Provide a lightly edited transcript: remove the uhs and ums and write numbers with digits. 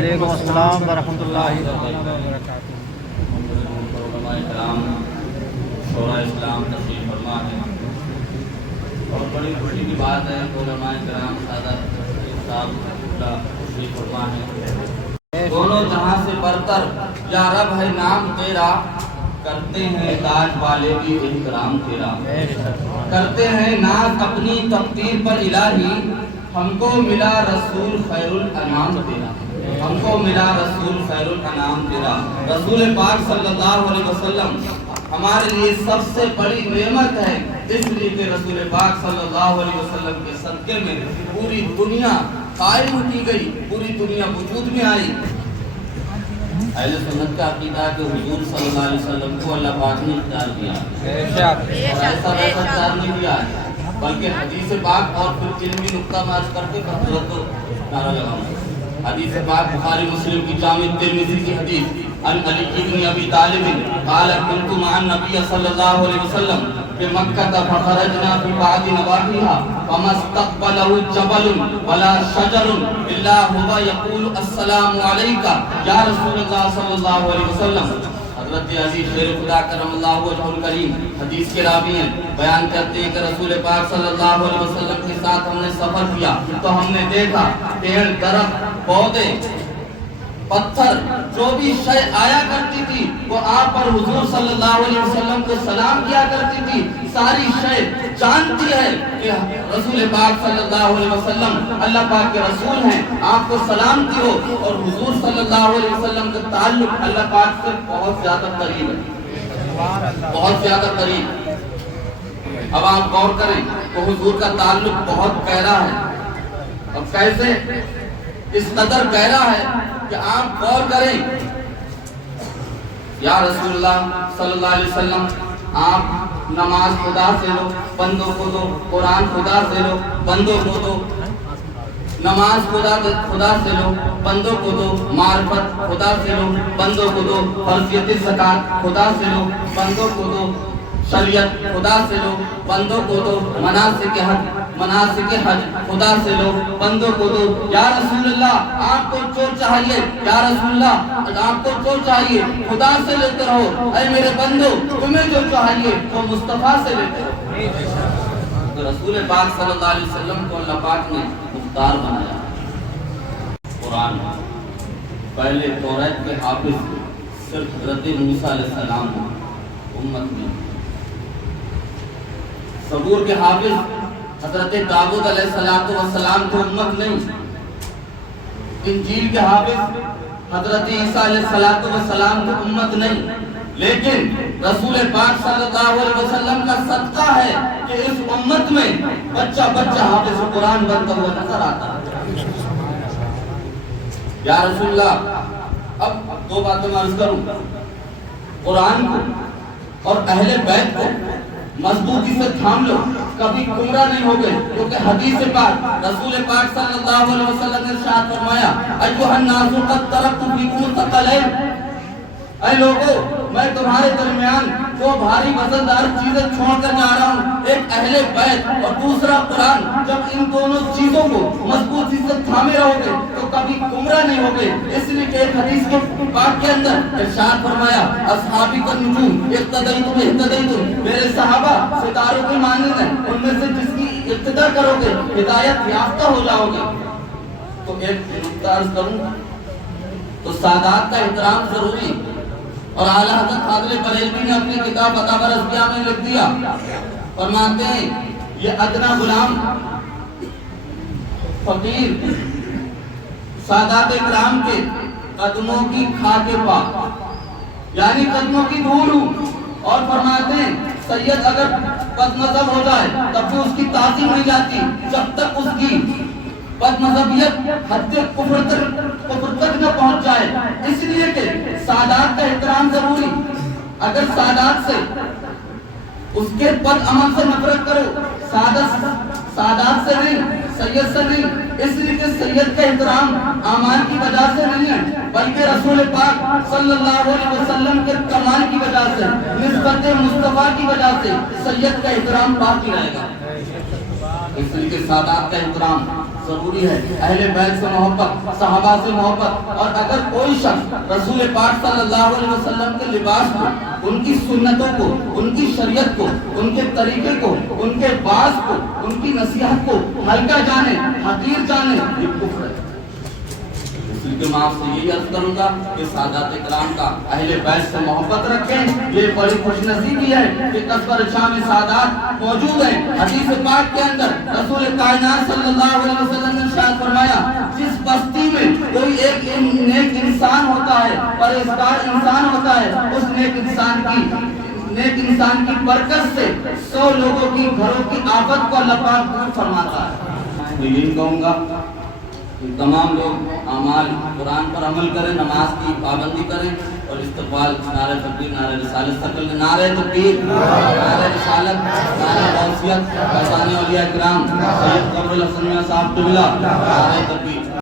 وعلیکم السلام ورحمۃ اللہ وبرکاتہ۔ شورا اسلام تشریف فرما ہے اور بڑی خوشی کی بات ہے علماء کرام سادات صاحب تشریف فرما ہے۔ دونوں جہاں سے برتر یا رب ہے نام تیرا، کرتے ہیں تاج والے بھی احترام تیرا، کرتے ہیں ناز اپنی تقدیر پر الہی، ہم کو ملا رسول خیر الانام تیرا، ہم کو ملا رسول خیر الانام تیرا۔ رسول پاک صلی اللہ علیہ وسلم ہمارے لیے سب سے بڑی نعمت ہے، اس لیے کہ رسول پاک صلی اللہ علیہ وسلم کے صدقے میں پوری دنیا قائم کی گئی، پوری دنیا وجود میں آئی۔ اہل سنت کا عقیدہ ہے کہ حضور صلی اللہ علیہ وسلم کو اللہ پاک نے اختیار دیا، ایسا اختیار نہیں دیا ہے، بلکہ حدیث پاک اور پھر علمی نقطہ مارچ کر کے حضرت کو نعرہ لگاؤں۔ حدیث پاک بخاری مسلم کی جامع ترمذی کی حدیث عن علی بن ابی طالب قال كنت مع النبي صلی اللہ علیہ وسلم بمکہ فخرجنا في بعض نواحيها فما استقبله جبل ولا شجر الا هو يقول السلام عليك یا رسول اللہ صلی اللہ علیہ وسلم۔ حضرت عزیز شیر خدا کرم اللہ وجہ الکریم حدیث کے راوی ہیں، بیان کرتے ہیں کہ رسول پاک صلی اللہ علیہ وسلم کے ساتھ ہم نے سفر کیا تو ہم نے دیکھا پیڑ درخت پودے پتھر جو بھی شے آیا کرتی تھی وہ آپ پر حضور صلی اللہ علیہ وسلم کو سلام کیا کرتی تھی۔ ساری شے جانتی ہے کہ رسول پاک صلی اللہ علیہ وسلم اللہ پاک کے رسول ہیں، آپ کو سلامتی ہو، اور حضور صلی اللہ علیہ وسلم کا تعلق اللہ پاک سے بہت زیادہ قریب ہے، بہت زیادہ قریب۔ اب آپ غور کریں تو حضور کا تعلق بہت گہرا ہے۔ اب کیسے؟ اس قدر گہرا ہے کہ آپ غور کریں، یا رسول اللہ صلی اللہ علیہ وسلم آپ نماز خدا سے لو بندوں کو دو، قرآن خدا سے لو بندوں کو دو، نماز خدا سے لو بندوں کو دو، معرفت خدا سے لو بندوں کو دو، فرضیت زکات خدا سے لو بندوں کو دو، شریعت خدا سے لو بندوں کو دو، مناسک حج خدا سے لو بندوں کو دو۔ یا رسول اللہ آپ کو جو چاہیے، یا رسول اللہ آپ کو جو چاہیے خدا سے لیتے رہو، اے میرے بندو تمہیں جو چاہیے وہ مصطفیٰ سے لیتے رہو۔ تو رسول پاک صلی اللہ علیہ وسلم کو اللہ پاک نے مختار بنایا۔ قرآن پہلے توریت کے حافظ صرف حضرت موسیٰ علیہ السلام امت میں، زبور کے حافظ حضرت داؤد علیہ السلام کو امت نہیں، انجیل کے حافظ حضرت عیسیٰ علیہ السلام کو امت نہیں، لیکن رسول پاک صلی اللہ علیہ وسلم کا صدقہ ہے کہ اس امت میں بچہ حافظ قرآن بنتا ہوا نظر آتا ہے۔ یا رسول اللہ اب دو باتیں میں عرض کروں، قرآن کو اور اہل بیت کو مضبوطی سے تھام لو، کبھی گمراہ نہیں ہوگے، کیونکہ حدیث پاک رسول پاک صلی اللہ علیہ وسلم نے ارشاد فرمایا ایھا الناس قد ترکت فیکم الثقلین، اے لوگو میں تمہارے درمیان دو بھاری وزندار چیزیں چھوڑ کر جا رہا ہوں، ایک اہل بیت اور دوسرا قرآن۔ جب ان دونوں چیزوں کو مضبوطی سے تھامے رہو گے تو کبھی گمراہ نہیں ہوگے۔ اس لیے کہ ایک حدیث کے پاک کے اندر ارشاد فرمایا اصحابی کا نجوم اقتدیتم اہتدیتم، میرے صحابہ ستاروں کے مانند ہیں، ان میں سے جس کی اقتدا کرو گے ہدایت یافتہ ہو جاؤ گے۔ تو ایک نکتہ عرض کروں تو سادات کا احترام ضروری، اور اعلیٰ حضرت فاضل بریلوی نے اپنی کتاب فتاوی رضویہ میں لکھ دیا، فرماتے ہیں یہ ادنا غلام فقیر سادات اکرام کے قدموں کی خاک پا، یعنی قدموں کی دھول ہوں، اور فرماتے ہیں سید اگر بد مذہب ہو جائے تب بھی اس کی تعظیم نہیں جاتی جب تک اس کی بد مذہبیت حد کفر تک نہ پہنچ جائے۔ اس لیے کہ سادات کا احترام ضروری، اگر سادات سے اس کے بد عمل سے نفرت کرو، سادات سے نہیں سید سے نہیں، اس لیے کہ سید کا احترام اعمال کی وجہ سے نہیں ہے بلکہ رسول پاک صلی اللہ علیہ وسلم کے کمال کی وجہ سے، نسبت مصطفیٰ کی وجہ سے سید کا احترام باقی رہے گا۔ اس لیے کہ سادات کا احترام ضروری ہے اہل بیت سے محبت، صحابہ سے محبت. اور اگر کوئی شخص رسول پاک صلی اللہ علیہ وسلم کے لباس کو، ان کی سنتوں کو، ان کی شریعت کو، ان کے طریقے کو، ان کے باز کو، ان کی نصیحت کو ہلکا جانے، حقیر جانے، یہ کفر ہے. اسی کے میں آپ سے یہی عرض کروں گا کہ سادات کرام کا اہل بیت سے محبت رکھیں. یہ بڑی خوش نصیبی ہے کہ قصبہ شام سادات موجود ہیں. حدیث پاک کے اندر رسول کائنات صلی اللہ علیہ وسلم نے ارشاد فرمایا جس بستی میں کوئی ایک نیک انسان ہوتا ہے، پرہیزگار انسان ہوتا ہے، اس نیک انسان کی برکت سے 100 لوگوں کی گھروں کی آفت کو اللہ پاک دور فرماتا ہے. میں یہی کہوں گا تمام لوگ اعمال قرآن پر عمل کریں، نماز کی پابندی کریں اور استقبال نعرہ تکبیر، نعرہ رسالت سکل، نعرہ تکبیر، نعرہ رسالت، نعرہ غوثیت، فیضان اولیاء کرام، سید قمر الحسن میاں صاحب قبلہ، نعرہ تکبیر.